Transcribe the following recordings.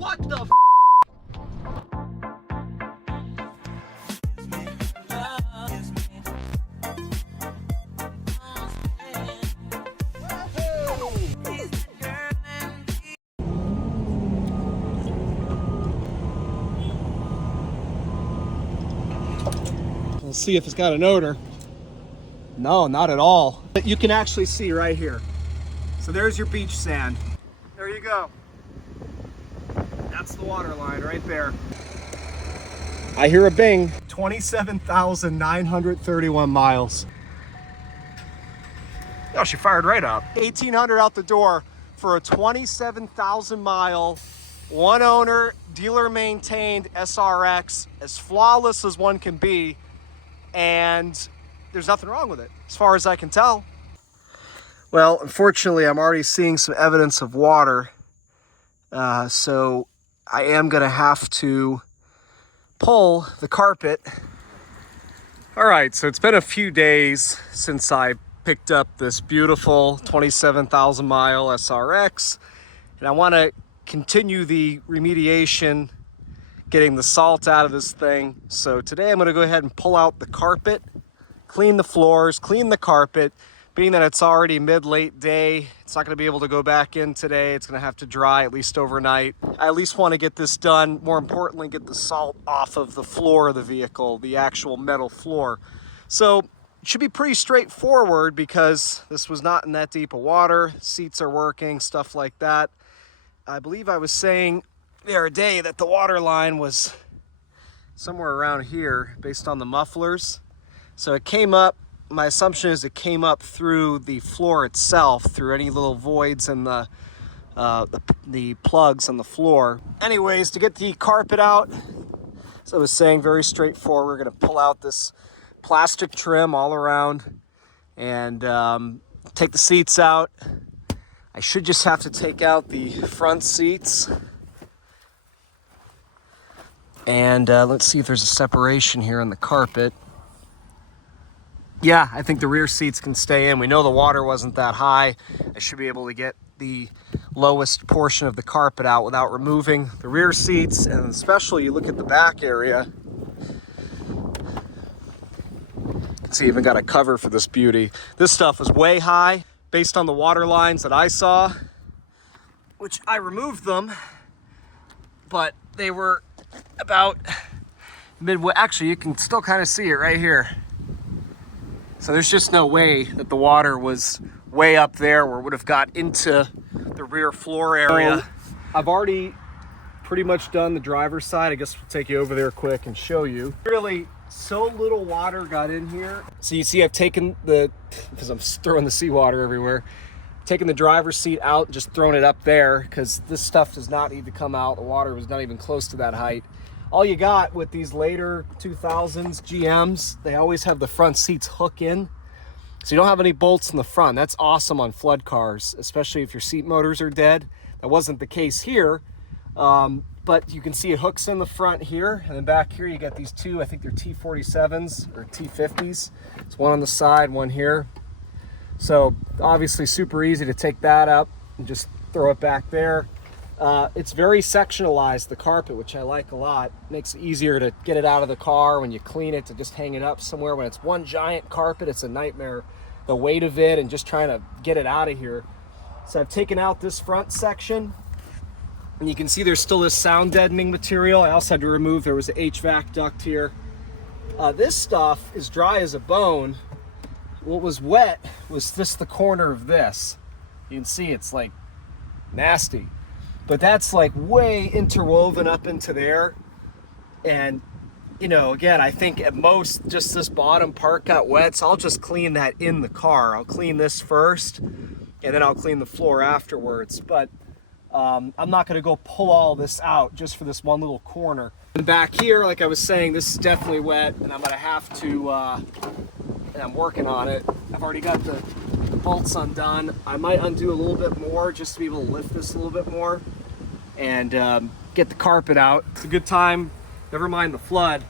What the f? Let's see if it's got an odor. No, not at all. But you can actually see right here. So there's your beach sand. There you go. That's the water line right there. I hear a bing. 27,931 miles. Oh, she fired right up. 1,800 out the door for a 27,000 mile, one owner, dealer maintained SRX, as flawless as one can be. And there's nothing wrong with it, as far as I can tell. Well, unfortunately, I'm already seeing some evidence of water. So I am gonna have to pull the carpet. All right, so it's been a few days since I picked up this beautiful 27,000 mile SRX, and I wanna continue the remediation, getting the salt out of this thing. So today I'm gonna go ahead and pull out the carpet, clean the floors, clean the carpet. Being that it's already mid-late day, it's not gonna be able to go back in today. It's gonna have to dry at least overnight. I at least wanna get this done. More importantly, get the salt off of the floor of the vehicle, the actual metal floor. So it should be pretty straightforward because this was not in that deep of water. Seats are working, stuff like that. I believe I was saying the other day that the water line was somewhere around here based on the mufflers. So it came up, my assumption is it came up through the floor itself, through any little voids in the plugs on the floor. Anyways, to get the carpet out, as I was saying, very straightforward. We're gonna pull out this plastic trim all around and take the seats out. I should just have to take out the front seats. And let's see if there's a separation here on the carpet. Yeah, I think the rear seats can stay in. We know the water wasn't that high. I should be able to get the lowest portion of the carpet out without removing the rear seats. And especially you look at the back area. You can see even got a cover for this beauty. This stuff was way high based on the water lines that I saw, which I removed them, but they were about midway. Actually, you can still kind of see it right here. So there's just no way that the water was way up there or would have got into the rear floor area. I've already pretty much done the driver's side. I guess we'll take you over there quick and show you. Really, so little water got in here. So you see I've taken because I'm throwing the seawater everywhere, taking the driver's seat out and just thrown it up there because this stuff does not need to come out. The water was not even close to that height. All you got with these later 2000s GMs, they always have the front seats hook in. So you don't have any bolts in the front. That's awesome on flood cars, especially if your seat motors are dead. That wasn't the case here, but you can see it hooks in the front here. And then back here, you got these two, I think they're T47s or T50s. It's one on the side, one here. So obviously super easy to take that up and just throw it back there. It's very sectionalized, the carpet, which I like a lot. Makes it easier to get it out of the car when you clean it, to just hang it up somewhere. When it's one giant carpet, it's a nightmare, the weight of it and just trying to get it out of here. So I've taken out this front section, and you can see there's still this sound deadening material. I also had to remove, there was an HVAC duct here. This stuff is dry as a bone. What was wet was just the corner of this. You can see it's like nasty. But that's like way interwoven up into there. And, you know, again, I think at most just this bottom part got wet. So I'll just clean that in the car. I'll clean this first and then I'll clean the floor afterwards. But I'm not gonna go pull all this out just for this one little corner. And back here, like I was saying, this is definitely wet and I'm gonna have to, and I'm working on it. I've already got the bolts undone. I might undo a little bit more just to be able to lift this a little bit more and get the carpet out. It's a good time, never mind the flood,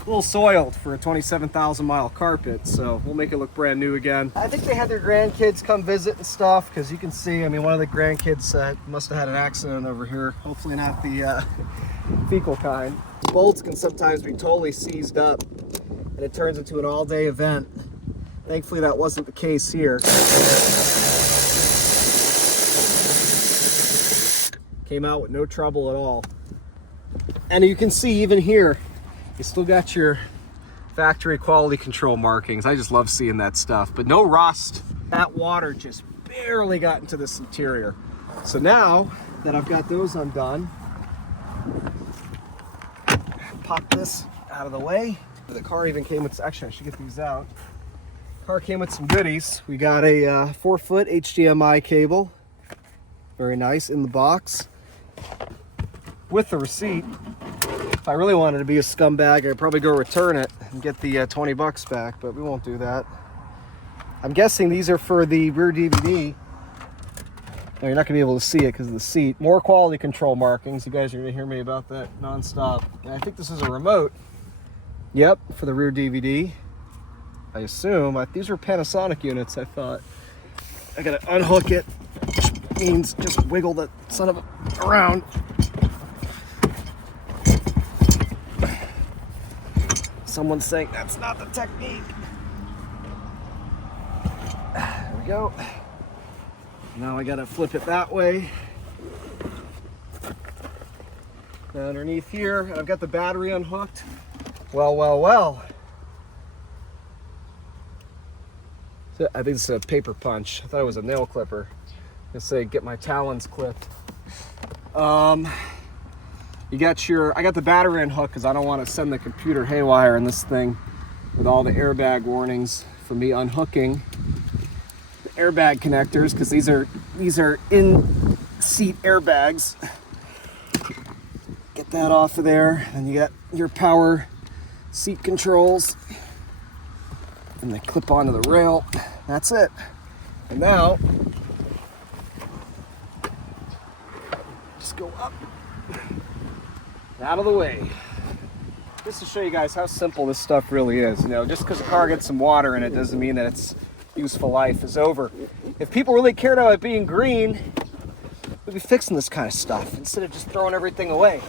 a little soiled for a 27,000 mile carpet, so we'll make it look brand new again. I think they had their grandkids come visit and stuff, because you can see, I mean, one of the grandkids must have had an accident over here. Hopefully not the fecal kind. Bolts can sometimes be totally seized up, and it turns into an all-day event. Thankfully, that wasn't the case here. Came out with no trouble at all. And you can see even here, you still got your factory quality control markings. I just love seeing that stuff, but no rust. That water just barely got into this interior. So now that I've got those undone, pop this out of the way. The car even came with, actually I should get these out. Car came with some goodies. We got a 4-foot HDMI cable. Very nice in the box. With the receipt. If I really wanted to be a scumbag, I'd probably go return it and get the 20 bucks back, but we won't do that. I'm guessing these are for the rear DVD. Now, you're not gonna be able to see it because of the seat. More quality control markings. You guys are gonna hear me about that nonstop. And I think this is a remote. Yep, for the rear DVD. I assume. These were Panasonic units, I thought. I gotta unhook it, which means just wiggle the son of a around. Someone's saying that's not the technique. There we go. Now I gotta flip it that way. Now underneath here, I've got the battery unhooked. Well, well, well. I think it's a paper punch. I thought it was a nail clipper. Let's say get my talons clipped. You got I got the battery unhooked because I don't want to send the computer haywire in this thing with all the airbag warnings for me unhooking the airbag connectors, because these are in seat airbags. Get that off of there. Then you got your power seat controls, and they clip onto the rail. That's it. And now just go up, out of the way. Just to show you guys how simple this stuff really is. You know, just because a car gets some water in it doesn't mean that its useful life is over. If people really cared about it being green, we'd be fixing this kind of stuff instead of just throwing everything away.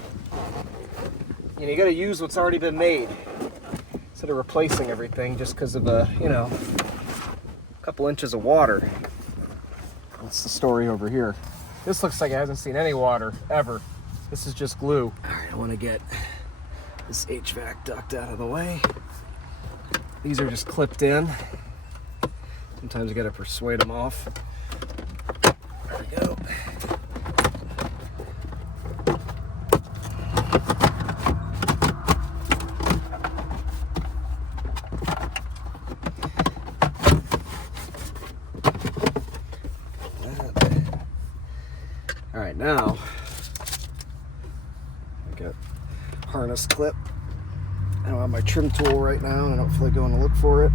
You know, you got to use what's already been made instead of replacing everything just because of a couple inches of water. That's the story over here. This looks like it hasn't seen any water ever. This is just glue. All right, I want to get this HVAC duct out of the way. These are just clipped in. Sometimes you got to persuade them off. There we go. All right, now I got harness clip. I don't have my trim tool right now, and I don't feel like going to look for it.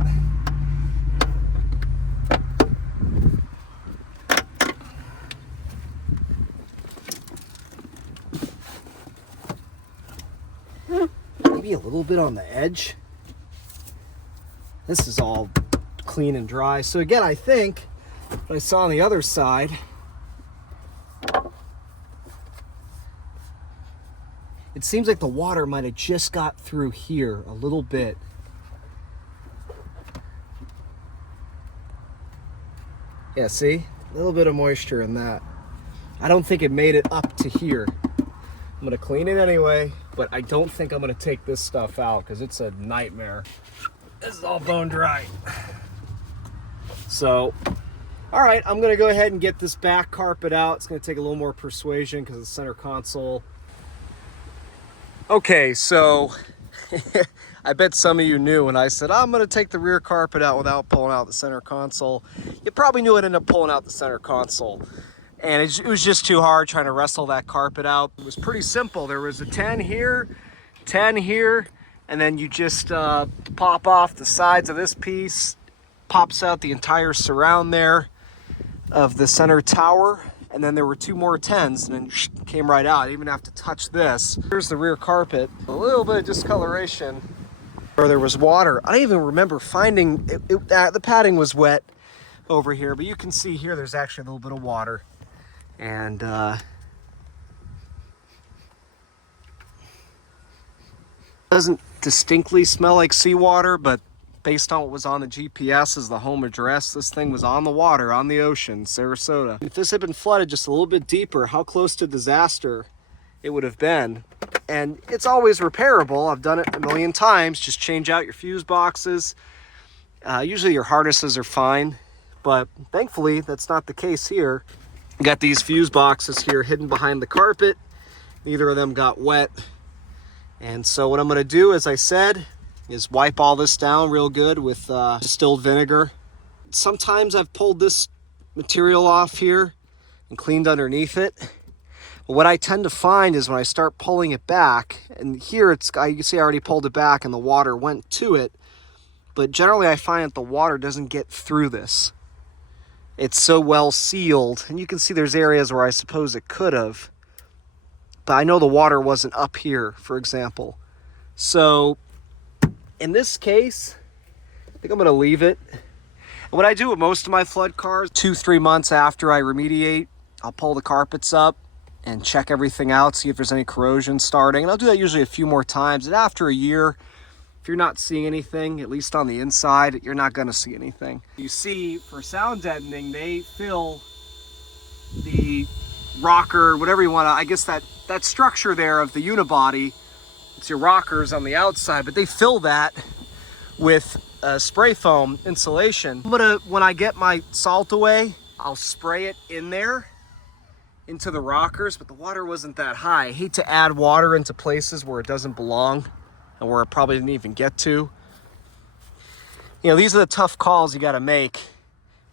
Maybe a little bit on the edge. This is all clean and dry. So again, I think what I saw on the other side, it seems like the water might have just got through here a little bit. Yeah, see? A little bit of moisture in that. I don't think it made it up to here. I'm gonna clean it anyway, but I don't think I'm gonna take this stuff out because it's a nightmare. This is all bone dry. So, all right, I'm gonna go ahead and get this back carpet out. It's gonna take a little more persuasion because of the center console. Okay, so I bet some of you knew when I said I'm going to take the rear carpet out without pulling out the center console. You probably knew I'd end up pulling out the center console. And it was just too hard trying to wrestle that carpet out. It was pretty simple. There was a 10 here, 10 here, and then you just pop off the sides of this piece, pops out the entire surround there of the center tower. And then there were 2 more 10s, and then came right out. I didn't even have to touch this. Here's the rear carpet. A little bit of discoloration Or there was water. I don't even remember finding it. The padding was wet over here, but you can see here there's actually a little bit of water. And doesn't distinctly smell like seawater, but based on what was on the GPS as the home address, this thing was on the water, on the ocean, Sarasota. If this had been flooded just a little bit deeper, how close to disaster it would have been. And it's always repairable. I've done it a million times. Just change out your fuse boxes. Usually your harnesses are fine, but thankfully that's not the case here. You got these fuse boxes here hidden behind the carpet. Neither of them got wet. And so what I'm going to do, as I said, is wipe all this down real good with distilled vinegar. Sometimes I've pulled this material off here and cleaned underneath it. But what I tend to find is when I start pulling it back, and here you can see I already pulled it back and the water went to it, but generally I find that the water doesn't get through this. It's so well sealed, and you can see there's areas where I suppose it could have, but I know the water wasn't up here, for example. So in this case, I think I'm going to leave it. And what I do with most of my flood cars, 2-3 months after I remediate, I'll pull the carpets up and check everything out, see if there's any corrosion starting. And I'll do that usually a few more times. And after a year, if you're not seeing anything, at least on the inside, you're not going to see anything. You see, for sound deadening, they fill the rocker, whatever you want to, I guess that structure there of the unibody, it's your rockers on the outside, but they fill that with spray foam insulation. When I get my salt away, I'll spray it in there into the rockers, but the water wasn't that high. I hate to add water into places where it doesn't belong and where it probably didn't even get to. You know, these are the tough calls you got to make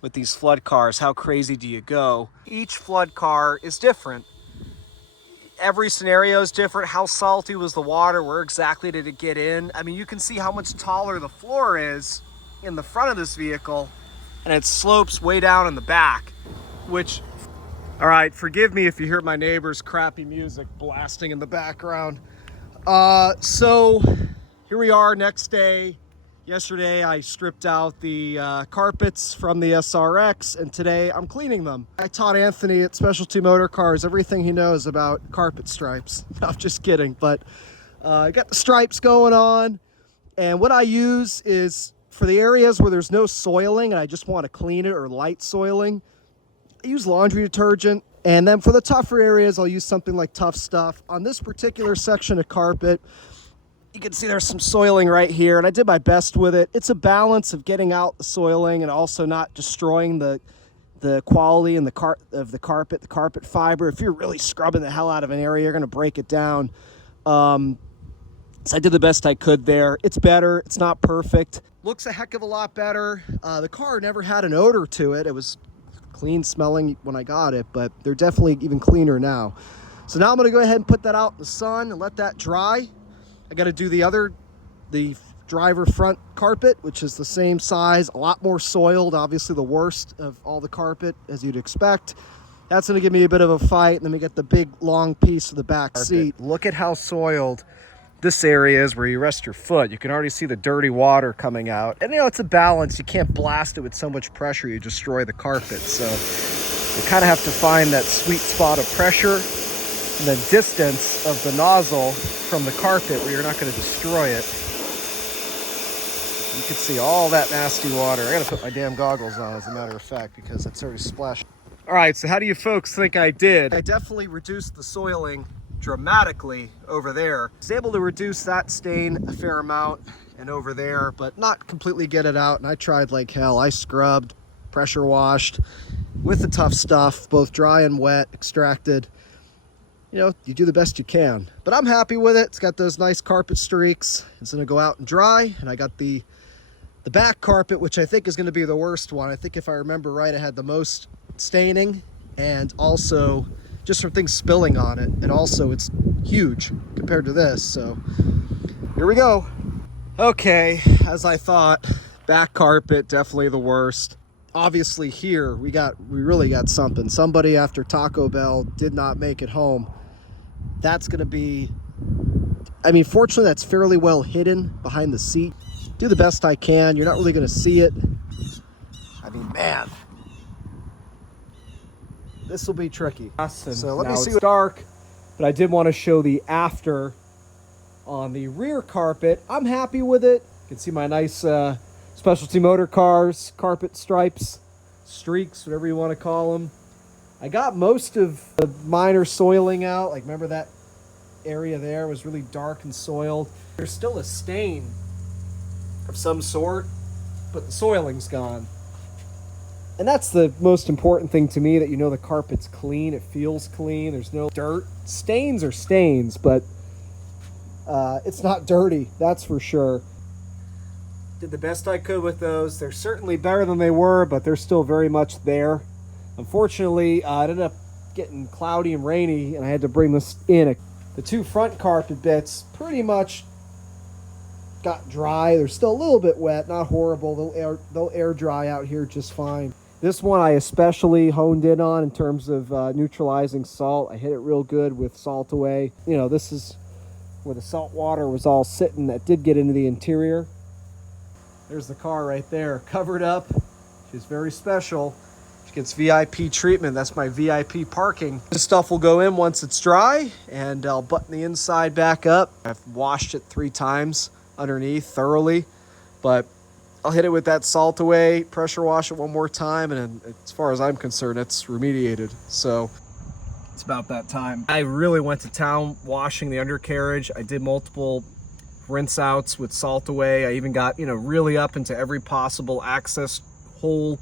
with these flood cars. How crazy do you go? Each flood car is different. Every scenario is different. How salty was the water? Where exactly did it get in? I mean, you can see how much taller the floor is in the front of this vehicle, and it slopes way down in the back, which, all right, forgive me if you hear my neighbor's crappy music blasting in the background. So here we are, next day. Yesterday, I stripped out the carpets from the SRX, and today I'm cleaning them. I taught Anthony at Specialty Motor Cars everything he knows about carpet stripes. No, I'm just kidding, but I got the stripes going on, and what I use is, for the areas where there's no soiling and I just want to clean it or light soiling, I use laundry detergent. And then for the tougher areas, I'll use something like Tough Stuff. On this particular section of carpet, you can see there's some soiling right here, and I did my best with it. It's a balance of getting out the soiling and also not destroying the quality and the carpet fiber. If you're really scrubbing the hell out of an area, you're going to break it down. So I did the best I could there. It's better. It's not perfect. Looks a heck of a lot better. The car never had an odor to it. It was clean smelling when I got it, but they're definitely even cleaner now. So now I'm going to go ahead and put that out in the sun and let that dry. I got to do the driver front carpet, which is the same size, a lot more soiled, obviously the worst of all the carpet, as you'd expect. That's going to give me a bit of a fight. And then we get the big long piece of the back seat. Look at how soiled this area is where you rest your foot. You can already see the dirty water coming out. And you know, it's a balance. You can't blast it with so much pressure, you destroy the carpet. So you kind of have to find that sweet spot of pressure and the distance of the nozzle from the carpet where you're not going to destroy it. You can see all that nasty water. I got to put my damn goggles on, as a matter of fact, because it's already splashed. All right, so how do you folks think I did? I definitely reduced the soiling dramatically over there. I was able to reduce that stain a fair amount and over there, but not completely get it out. And I tried like hell. I scrubbed, pressure washed with the Tough Stuff, both dry and wet, extracted. You know, you do the best you can, but I'm happy with it. It's got those nice carpet streaks. It's going to go out and dry. And I got the back carpet, which I think is going to be the worst one. I think if I remember right, I had the most staining and also just from things spilling on it. And also it's huge compared to this. So here we go. Okay, as I thought, back carpet, definitely the worst. Obviously here we really got something. Somebody after Taco Bell did not make it home. That's going to be I mean, fortunately, that's fairly well hidden behind the seat. Do the best I can. You're not really going to see it. I mean, man, this will be tricky. So let me see. It's dark, but I did want to show the after on the rear carpet. I'm happy with it. You can see my nice specialty motor cars, carpet stripes, streaks, whatever you want to call them. I got most of the minor soiling out. Like, remember that area there was really dark and soiled. There's still a stain of some sort, but the soiling's gone. And that's the most important thing to me, that you know the carpet's clean, it feels clean, there's no dirt. Stains are stains, but it's not dirty, that's for sure. Did the best I could with those. They're certainly better than they were, but they're still very much there. Unfortunately, it ended up getting cloudy and rainy, and I had to bring this in. The two front carpet bits pretty much got dry. They're still a little bit wet, not horrible. They'll air dry out here just fine. This one I especially honed in on in terms of neutralizing salt. I hit it real good with Salt Away. You know, this is where the salt water was all sitting that did get into the interior. There's the car right there, covered up. She's very special. She gets VIP treatment. That's my VIP parking. This stuff will go in once it's dry, and I'll button the inside back up. I've washed it 3 times underneath thoroughly, but I'll hit it with that Salt Away, pressure wash it one more time, and as far as I'm concerned, it's remediated. So it's about that time. I really went to town washing the undercarriage. I did multiple rinse outs with Salt Away. I even got, you know, really up into every possible access hole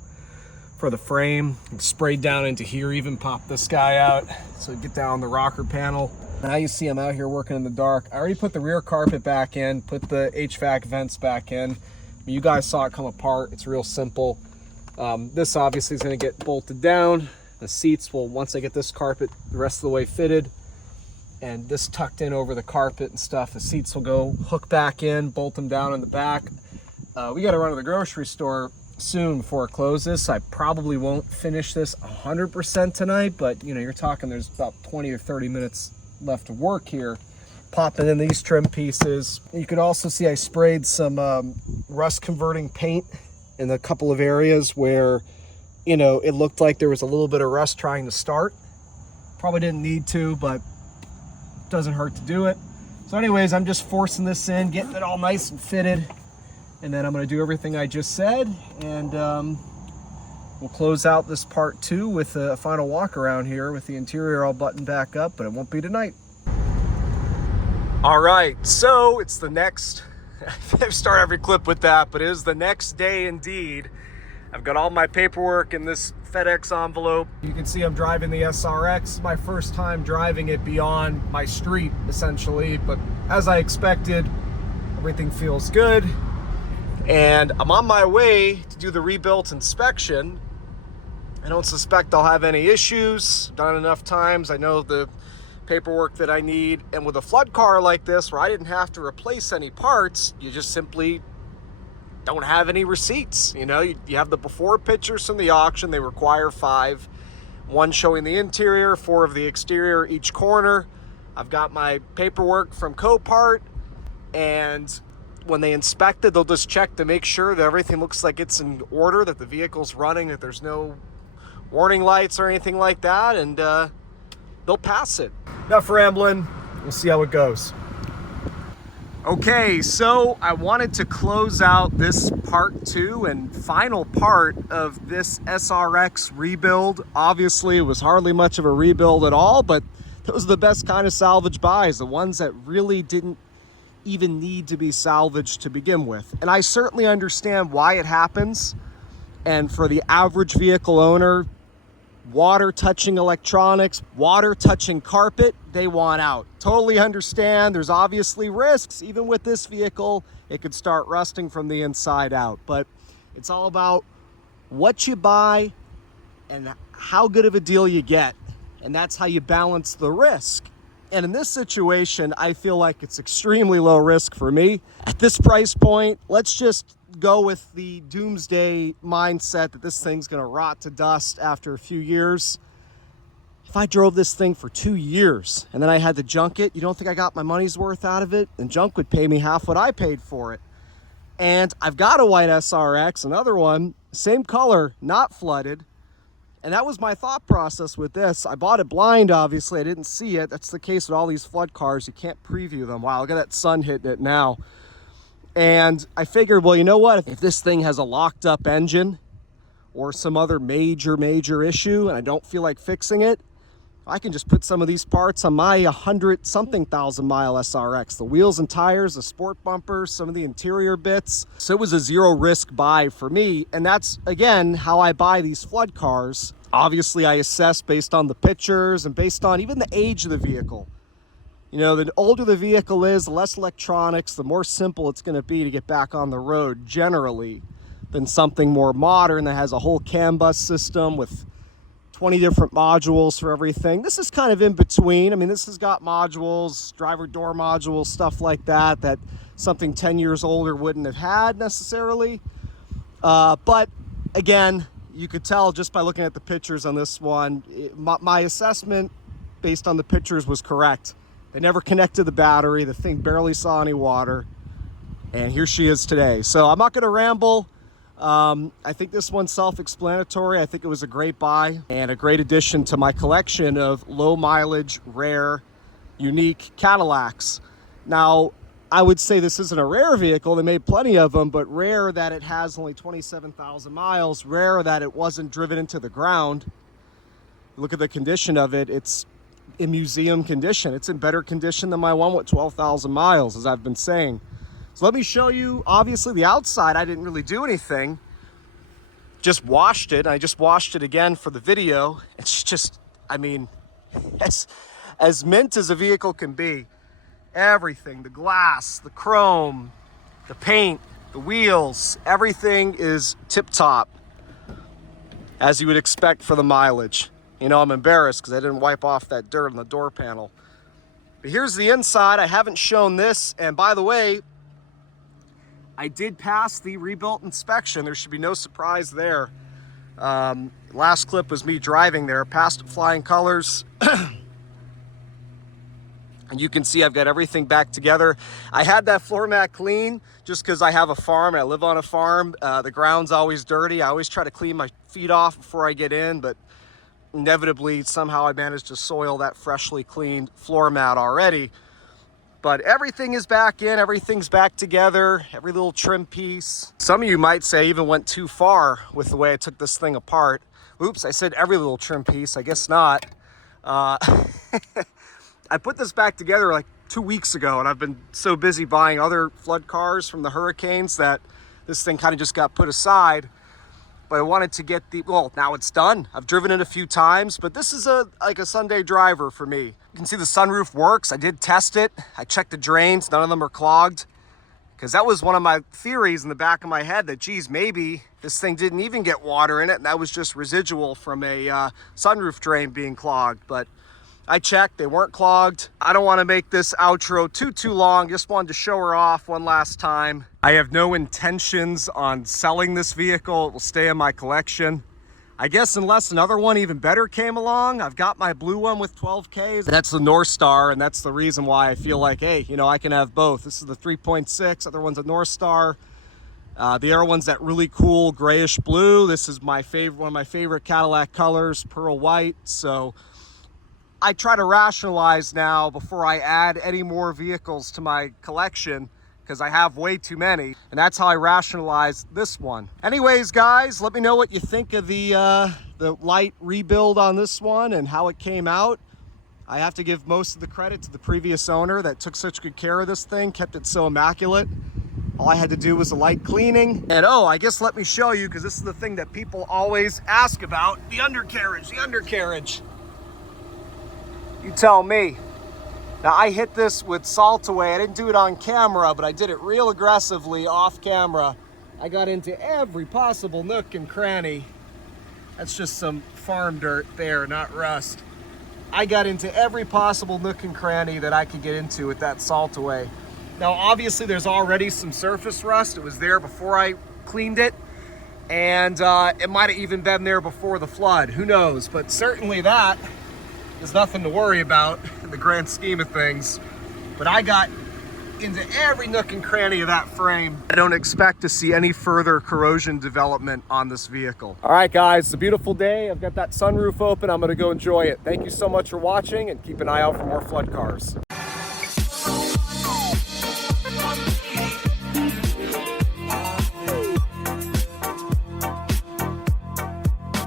for the frame. Sprayed down into here, even popped this guy out so get down the rocker panel. Now you see I'm out here working in the dark. I already put the rear carpet back in, put the HVAC vents back in. You guys saw it come apart. It's real simple. This obviously is going to get bolted down. The seats will, once I get this carpet the rest of the way fitted and this tucked in over the carpet and stuff, the seats will go hook back in, bolt them down in the back. We got to run to the grocery store soon before it closes. I probably won't finish this 100% tonight, but you know, you're talking there's about 20 or 30 minutes left to work here. Popping in these trim pieces. You can also see I sprayed some rust converting paint in a couple of areas where, you know, it looked like there was a little bit of rust trying to start. Probably didn't need to, but doesn't hurt to do it. So anyways, I'm just forcing this in, getting it all nice and fitted, and then I'm going to do everything I just said, and we'll close out this part 2 with a final walk around here with the interior all buttoned back up, but it won't be tonight. All right, so it's the next, I start every clip with that, but it is the next day indeed. I've got all my paperwork in this FedEx envelope. You can see I'm driving the SRX. My first time driving it beyond my street, essentially, but as I expected, everything feels good. And I'm on my way to do the rebuilt inspection. I don't suspect I'll have any issues. Done it enough times. I know the paperwork that I need, and with a flood car like this where I didn't have to replace any parts, you just simply don't have any receipts. You know, you have the before pictures from the auction. They require 5, 1 showing the interior, 4 of the exterior, each corner. I've got my paperwork from Copart, and when they inspect it, they'll just check to make sure that everything looks like it's in order, that the vehicle's running, that there's no warning lights or anything like that, and they'll pass it. Enough rambling, we'll see how it goes. Okay, so I wanted to close out this part 2 and final part of this SRX rebuild. Obviously, it was hardly much of a rebuild at all, but those are the best kind of salvage buys, the ones that really didn't even need to be salvaged to begin with. And I certainly understand why it happens. And for the average vehicle owner, water touching electronics, water touching carpet, they want out. Totally understand. There's obviously risks. Even with this vehicle, it could start rusting from the inside out. But it's all about what you buy and how good of a deal you get. And that's how you balance the risk. And in this situation, I feel like it's extremely low risk for me. At this price point, let's just go with the doomsday mindset that this thing's gonna rot to dust after a few years. if I drove this thing for 2 years and then I had to junk it, you don't think I got my money's worth out of it? And junk would pay me half what I paid for it. And I've got a white SRX, another one, same color, not flooded. And that was my thought process with this. I bought it blind, obviously. I didn't see it. That's the case with all these flood cars. You can't preview them. Wow, look at that sun hitting it now. And I figured, well, you know what? If this thing has a locked up engine or some other major issue and I don't feel like fixing it, I can just put some of these parts on my 100-something thousand mile SRX. The wheels and tires, the sport bumpers, some of the interior bits. So it was a zero risk buy for me. And that's, again, how I buy these flood cars. Obviously, I assess based on the pictures and based on even the age of the vehicle. You know, the older the vehicle is, the less electronics, the more simple it's going to be to get back on the road generally than something more modern that has a whole CAN bus system with 20 different modules for everything. This is kind of in between. I mean, this has got modules, driver door modules, stuff like that, that something 10 years older wouldn't have had necessarily. But again, you could tell just by looking at the pictures on this one, my assessment based on the pictures was correct. They never connected the battery. The thing barely saw any water. And here she is today. So I'm not going to ramble. I think this one's self-explanatory. I think it was a great buy and a great addition to my collection of low mileage, rare, unique Cadillacs. Now, I would say this isn't a rare vehicle. They made plenty of them, but rare that it has only 27,000 miles, rare that it wasn't driven into the ground. Look at the condition of it. It's in museum condition. It's in better condition than my one with 12,000 miles, as I've been saying. So let me show you, obviously the outside, I didn't really do anything. Just washed it. I just washed it again for the video. It's just, I mean, as mint as a vehicle can be. Everything, the glass, the chrome, the paint, the wheels, everything is tip-top, as you would expect for the mileage. You know, I'm embarrassed because I didn't wipe off that dirt on the door panel. But here's the inside. I haven't shown this, and by the way, I did pass the rebuilt inspection. There should be no surprise there. Last clip was me driving there, passed flying colors. And you can see I've got everything back together. I had that floor mat clean just because I have a farm and I live on a farm. The ground's always dirty. I always try to clean my feet off before I get in, but inevitably somehow I managed to soil that freshly cleaned floor mat already. But everything is back in, everything's back together, every little trim piece. Some of you might say I even went too far with the way I took this thing apart. Oops, I said every little trim piece, I guess not. I put this back together like 2 weeks ago, and I've been so busy buying other flood cars from the hurricanes that this thing kind of just got put aside. But I wanted to get the, well, now it's done. I've driven it a few times, but this is like a Sunday driver for me. You can see the sunroof works. I did test it. I checked the drains. None of them are clogged. Because that was one of my theories in the back of my head that, geez, maybe this thing didn't even get water in it, and that was just residual from a sunroof drain being clogged. But I checked, they weren't clogged. I don't want to make this outro too long. Just wanted to show her off one last time. I have no intentions on selling this vehicle. It will stay in my collection. I guess unless another one even better came along. I've got my blue one with 12Ks. That's the North Star, and that's the reason why I feel like, hey, you know, I can have both. This is the 3.6, other one's a North Star. The other one's that really cool grayish blue. This is my favorite, one of my favorite Cadillac colors, pearl white. So I try to rationalize now before I add any more vehicles to my collection, because I have way too many, and that's how I rationalize this one. Anyways, guys, let me know what you think of the light rebuild on this one and how it came out. I have to give most of the credit to the previous owner that took such good care of this thing, kept it so immaculate. All I had to do was a light cleaning. And oh, I guess let me show you, because this is the thing that people always ask about, the undercarriage, the undercarriage. You tell me. Now, I hit this with salt away. I didn't do it on camera, but I did it real aggressively off camera. I got into every possible nook and cranny. That's just some farm dirt there, not rust. I got into every possible nook and cranny that I could get into with that salt away. Now, obviously, there's already some surface rust. It was there before I cleaned it, and it might have even been there before the flood. Who knows? But certainly that is nothing to worry about in the grand scheme of things. But I got into every nook and cranny of that frame. I don't expect to see any further corrosion development on this vehicle. All right, guys, it's a beautiful day. I've got that sunroof open. I'm gonna go enjoy it. Thank you so much for watching, and keep an eye out for more flood cars.